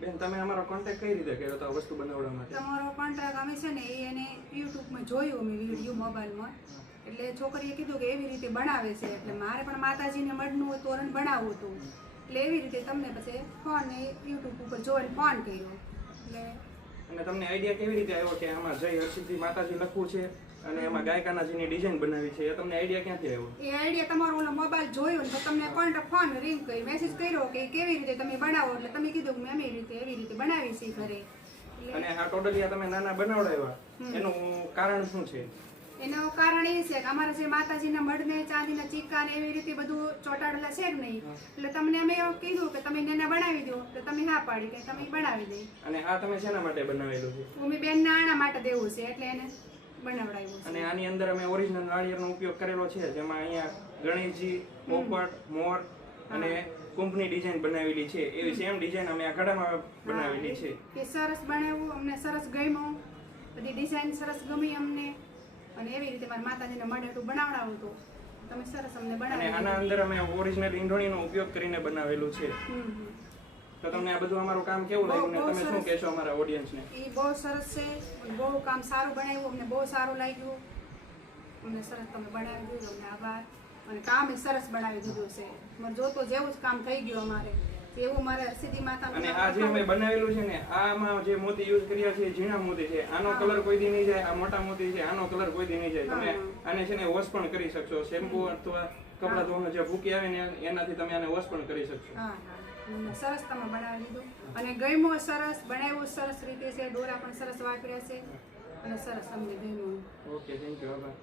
બેન, તમે અમારો કોન્ટેક્ટ કઈ રીતે કર્યો તો આ વસ્તુ બનાવવા માટે? તમારો કોન્ટેક્ટ અમે છે ને એ એને યુટ્યુબમાં જોયું મેં વીડિયો મોબાઈલમાં. એટલે છોકરીએ કીધું કે એવી રીતે બનાવે છે. એટલે મારે પણ માતાજીને મઢનું તોરણ બનાવવું હતું. એટલે એવી રીતે તમને પછી ફોન એ યુટ્યુબ ઉપર જોઈને ફોન કર્યો. એટલે અને તમને આઈડિયા કેવી રીતે આવ્યો કે આમાં જય હરસિદ્ધિ માતાજી લખવું છે અને એમાં ગાયકાનાજીની ડિઝાઇન બનાવી છે એ તમને આઈડિયા ક્યાંથી આવ્યો એ આઈડિયા તમારો ઓલો મોબાઈલ જોયો ને તો તમને પણ ફોન રિંગ કરી મેસેજ કર્યો કે કેવી રીતે તમે બનાવો એટલે તમે કીધું કે મેં એવી રીતે એવી રીતે બનાવી છે ઘરે. અને આ ટોટલી આ તમે નાના બનાવડાવ્યા એનું કારણ શું છે? એનું કારણ એ છે કે અમારે જે માતાજીના મઢને ચાંદીના સિક્કા ને એવી રીતે બધું ચોટાડેલા છે કે નહીં. એટલે તમને અમે એવું કીધું કે તમે એને બનાવી દો તો તમે હા પાડી કે તમે બનાવી દઈ અને આ તમે શેના માટે બનાવેલું છે? ઉમી બેન આના માટે દેવું છે એટલે એને બનાવડાવ્યું અને આની અંદર અમે ઓરિજિનલ નાળિયેરનો ઉપયોગ કરેલો છે જેમાં અહીંયા ગણેશજી પોપટ મોર અને કુંભની ડિઝાઇન બનાવેલી છે. એવી સેમ ડિઝાઇન અમે આ ઘડામાં બનાવેલી છે. એ સરસ બનાવ્યું અમને સરસ ગમ્યું. બધી ડિઝાઇન સરસ ગમી અમને. અને એવી રીતે મારા માતાજીને મડેટું બનાવડાવું હતું તમે સરસ અમને અને બનાવી આના અંદર અમે ઓરિજિનલ ઈંડોણીનો ઉપયોગ કરીને બનાવેલું છે. તો તમને આ બધું અમારું કામ કેવું લાગ્યું? ને તમે શું કહેશો અમારા ઓડિયન્સને એ બહુ સરસ છે. બહુ કામ સારું બનાવ્યું. અમને બહુ સારું લાગ્યું. અમને સરસ તમે બનાવી દીધું. અમને આભાર. અને કામ એ સરસ બનાવી દીધું છે. મને જોતો જેવું જ કામ થઈ ગયું અમારે. એવું મારે સીધી માતા અને આ જે અમે બનાવેલું છે ને આમાં જે મોતી યુઝ કર્યા છે ઝીણા મોતી છે. આનો કલર કોઈ દી નહીં જાય આ મોટા મોતી છે આનો કલર કોઈ દી નહીં જાય. તમે આને છે ને વોશ પણ કરી શકશો. શેમ્પુ અથવા કપડા ધોવાનો જે ભૂકી આવે ને એનાથી તમે આને વોશ પણ કરી શકશો. સરસ તમે બનાવી અને સરસ બનાવ્યું સરસ રીતે છે. દોરા પણ સરસ વાપર્યા છે. અને સરસ અમને ગમ્યું ઓકે થેન્ક યુ આભાર